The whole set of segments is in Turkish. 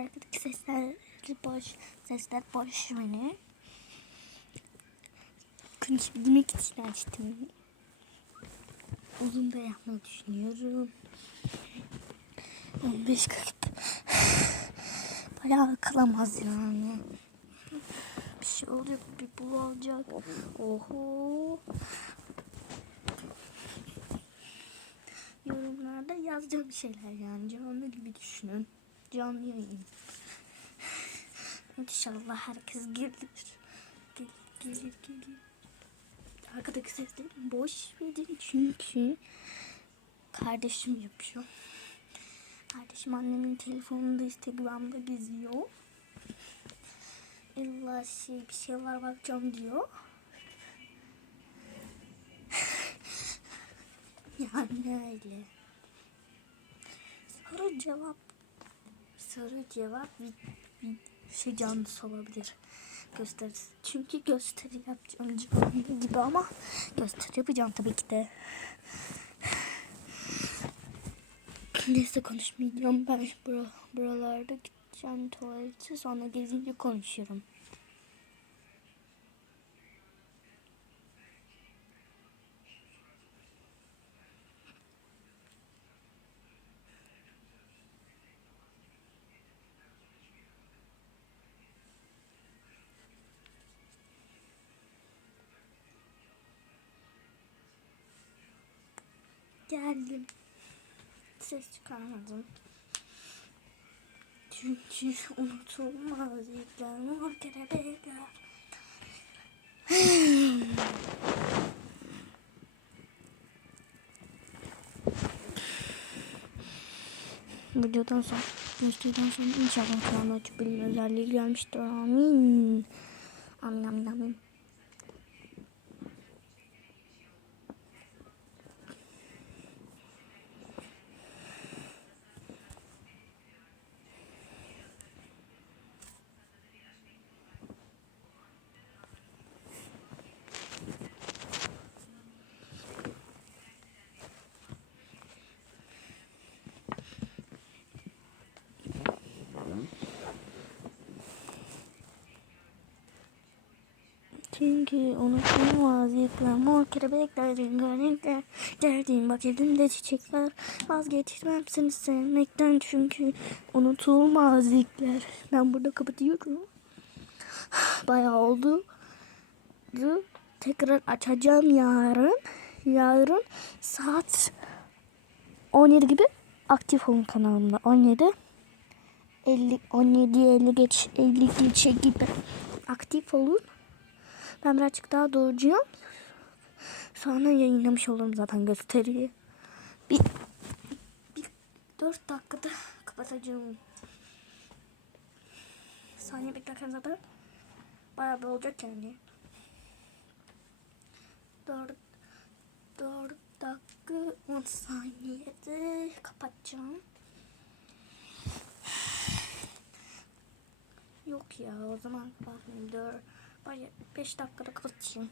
Arkadaki sesler boş. Sesler boş beni. Konuşabilmek için açtım. Uzun da yapmayı düşünüyorum. 15 40. Bayağı kalamaz yani. Bir şey olacak, bir bul olacak. Oho. Yorumlarda yazacağım şeyler yani. Canlı gibi düşünün. Canlı yayın. İnşallah herkes gelir. Gelir, gelir, gelir. Arkadaki sesleri boş verin çünkü kardeşim yapıyor. Kardeşim annemin telefonunda Instagram'da geziyor. İlla şey bir şey var bakacağım diyor. yani öyle. Soru cevap soru cevap bir, bir şey canlısı olabilir. Gösterisi. Çünkü gösteri yapacağım canlı gibi ama gösteri yapacağım tabii ki de. Neyse konuşmayacağım. Ben bura, buralarda gideceğim tuvalete sonra gezince konuşurum. Geldim. Ses çıkarmadım. Çünkü unutulmaz ilkler mor kelebekler. Videodan sonra, videodan sonra inşallah an açıp bilme özelliği gelmiştir. Amin. Amin amin amin. Çünkü unutulmaz yıklar mor kelebekler rengarenkler Geldiğim bak elimde çiçekler. Vazgeçmem seni sevmekten çünkü unutulmaz yıklar Ben burada kapatıyorum. Bayağı oldu. Tekrar açacağım yarın. Yarın saat 17 gibi aktif olun kanalımda. 17 50 17 50 geç 50 geçe gibi aktif olun. Ben birazcık daha doğuracağım. Sonra yayınlamış olurum zaten gösteriyi. Bir, bir 4 dakikada kapatacağım. Saniye beklerken zaten bayağı bir olacak yani. 4 4 dakika 10 saniyede kapatacağım. Yok ya o zaman kapatmayayım. 4 5 dakikada kapatacağım.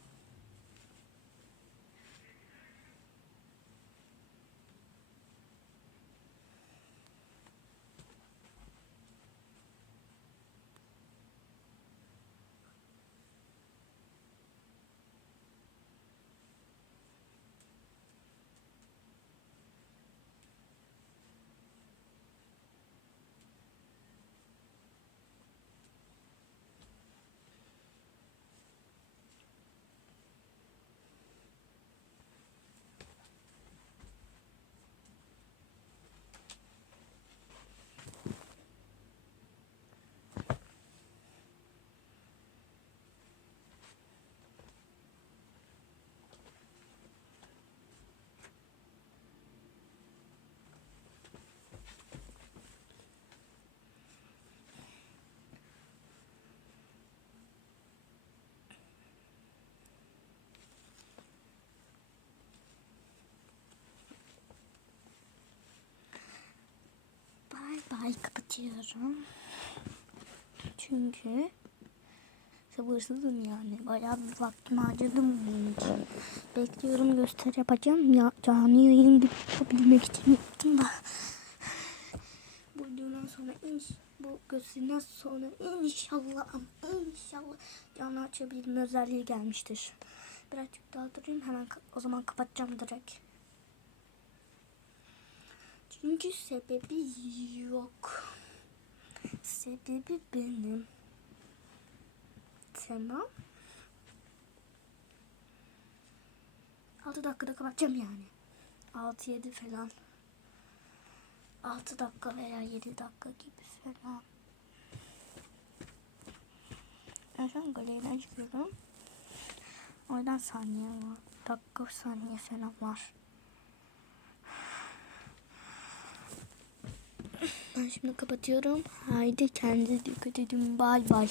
Bay kapatıyorum. Çünkü sabırsızım yani. Bayağı bir vaktimi harcadım bunun için. Bekliyorum gösteri yapacağım. Ya, canlı yayın yapabilmek için yaptım da. Bu videodan sonra inş bu gösteriden sonra inşallah inşallah canlı açabilme özelliği gelmiştir. Birazcık daha durayım hemen o zaman kapatacağım direkt. Çünkü sebebi yok. Sebebi benim. Tamam. 6 dakikada kapatacağım yani. 6-7 falan. 6 dakika veya 7 dakika gibi falan. Ben şu an galeriden çıkıyorum. O yüzden saniye var. Dakika saniye falan var. Ben şimdi kapatıyorum. Haydi kendinize dikkat edin. Bay bay.